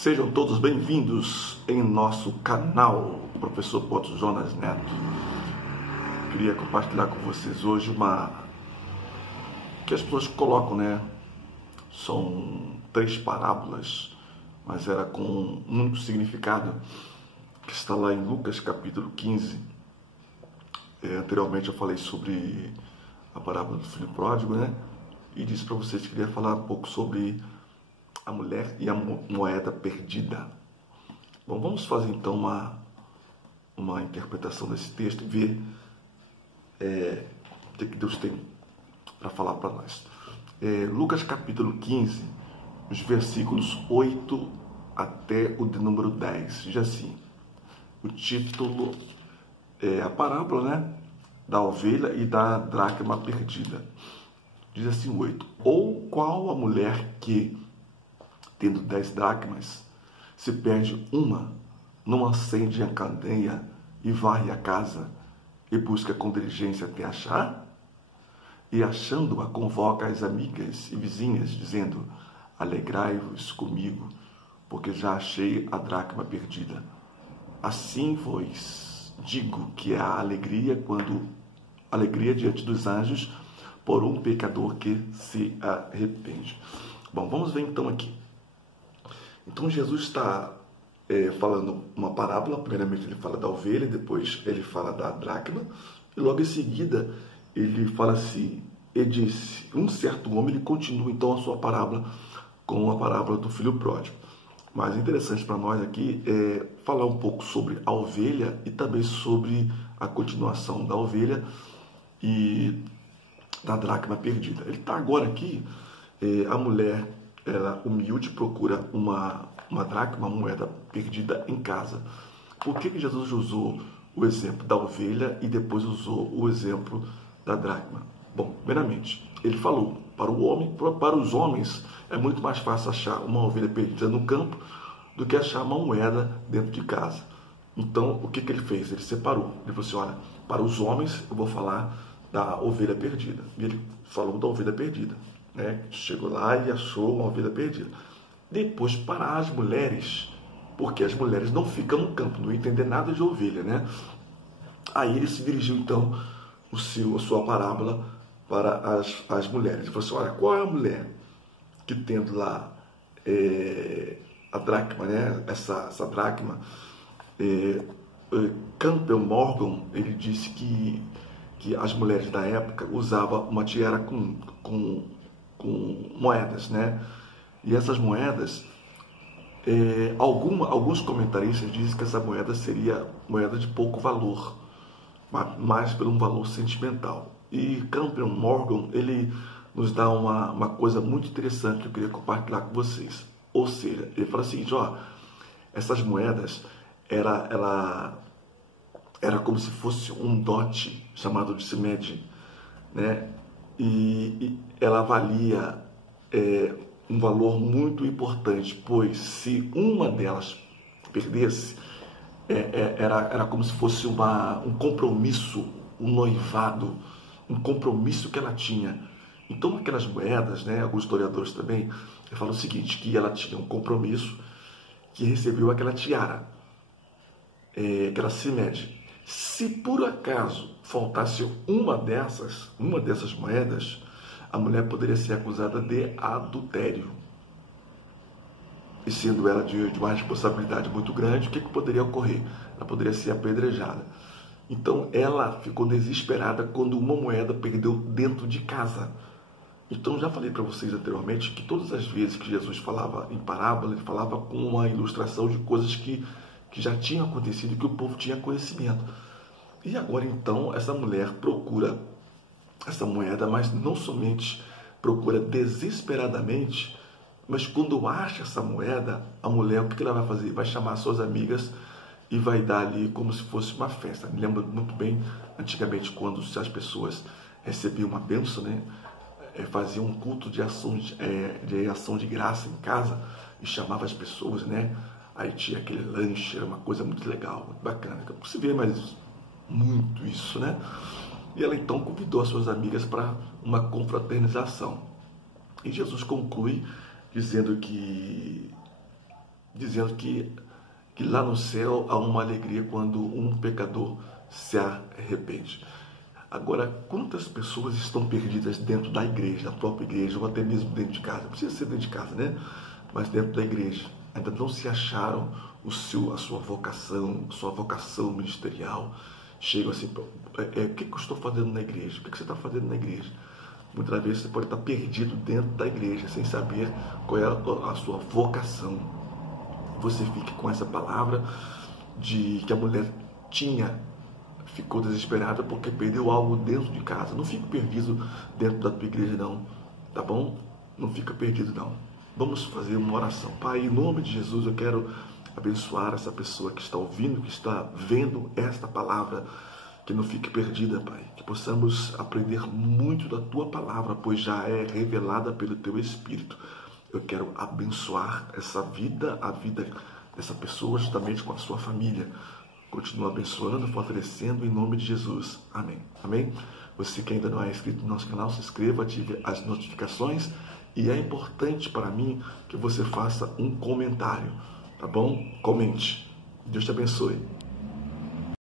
Sejam todos bem-vindos em nosso canal, Professor Porto Jonas Neto. Queria compartilhar com vocês hoje que as pessoas colocam, São 3 parábolas, mas era com um único significado, que está lá em Lucas capítulo 15. Anteriormente eu falei sobre a parábola do filho pródigo, E disse para vocês que queria falar um pouco sobre a mulher e a moeda perdida. Bom, vamos fazer então uma interpretação desse texto e ver o que Deus tem para falar para nós. Lucas capítulo 15, os versículos 8 até o de número 10. Diz assim, o título é a parábola, da ovelha e da dracma perdida. Diz assim 8. Ou qual a mulher que, tendo 10 dracmas, se perde uma, não acende a candeia e varre a casa e busca com diligência até achar? E achando-a, convoca as amigas e vizinhas, dizendo, alegrai-vos comigo, porque já achei a dracma perdida. Assim vos digo que há alegria diante dos anjos por um pecador que se arrepende. Bom, vamos ver então aqui. Então Jesus está falando uma parábola. Primeiramente ele fala da ovelha, depois ele fala da dracma, e logo em seguida ele fala assim, e disse, um certo homem, ele continua então a sua parábola com a parábola do filho pródigo. Mas interessante para nós aqui é falar um pouco sobre a ovelha e também sobre a continuação da ovelha e da dracma perdida. Ele está agora aqui, a mulher, ela humilde, procura uma dracma, uma moeda perdida em casa. Por que Jesus usou o exemplo da ovelha e depois usou o exemplo da dracma? Bom, primeiramente, ele falou, para os homens é muito mais fácil achar uma ovelha perdida no campo do que achar uma moeda dentro de casa. Então, o que ele fez? Ele separou. Ele falou assim, olha, para os homens eu vou falar da ovelha perdida. E ele falou da ovelha perdida. Chegou lá e achou uma ovelha perdida. Depois, para as mulheres, porque as mulheres não ficam no campo, não entendem nada de ovelha, Aí ele se dirigiu, então, a sua parábola para as mulheres. Ele falou assim, olha, qual é a mulher que tendo lá a dracma, essa dracma, Campbell Morgan, ele disse que as mulheres da época usavam uma tiara com moedas, E essas moedas, alguns comentaristas dizem que essa moeda seria moeda de pouco valor, mais por um valor sentimental. E Campbell Morgan, ele nos dá uma coisa muito interessante que eu queria compartilhar com vocês. Ou seja, ele fala assim, essas moedas, era como se fosse um dote chamado de simede, E ela valia um valor muito importante, pois se uma delas perdesse, era como se fosse um compromisso, um noivado, um compromisso que ela tinha. Então aquelas moedas, alguns historiadores também falam o seguinte, que ela tinha um compromisso, que recebeu aquela tiara, aquela simede. Se por acaso faltasse uma dessas moedas, a mulher poderia ser acusada de adultério. E sendo ela de uma responsabilidade muito grande, o que poderia ocorrer? Ela poderia ser apedrejada. Então ela ficou desesperada quando uma moeda perdeu dentro de casa. Então já falei para vocês anteriormente que todas as vezes que Jesus falava em parábola, ele falava com uma ilustração de coisas que já tinham acontecido e que o povo tinha conhecimento. E agora então essa mulher procura essa moeda, mas não somente procura desesperadamente, mas quando acha essa moeda, a mulher, o que ela vai fazer? Vai chamar suas amigas e vai dar ali como se fosse uma festa. Me lembro muito bem, antigamente, quando as pessoas recebiam uma bênção, faziam um culto de ação de graça em casa e chamava as pessoas, Aí tinha aquele lanche, era uma coisa muito legal, muito bacana. Não se vê mais muito isso, E ela então convidou as suas amigas para uma confraternização. E Jesus conclui dizendo que dizendo que lá no céu há uma alegria quando um pecador se arrepende. Agora, quantas pessoas estão perdidas dentro da igreja, da própria igreja, ou até mesmo dentro de casa? Não precisa ser dentro de casa, né? Mas dentro da igreja. Ainda não se acharam a sua vocação ministerial. Chegam assim, o que eu estou fazendo na igreja? O que você está fazendo na igreja? Muitas vezes você pode estar perdido dentro da igreja, sem saber qual é a sua vocação. Você fica com essa palavra de que a mulher ficou desesperada porque perdeu algo dentro de casa. Não fique perdido dentro da tua igreja, não. Tá bom? Não fica perdido, não. Vamos fazer uma oração. Pai, em nome de Jesus, eu quero abençoar essa pessoa que está ouvindo, que está vendo esta palavra, que não fique perdida, Pai. Que possamos aprender muito da Tua palavra, pois já é revelada pelo Teu Espírito. Eu quero abençoar essa vida, a vida dessa pessoa, juntamente com a sua família. Continua abençoando, fortalecendo, em nome de Jesus. Amém. Amém? Você que ainda não é inscrito no nosso canal, se inscreva, ative as notificações. E é importante para mim que você faça um comentário, tá bom? Comente. Deus te abençoe.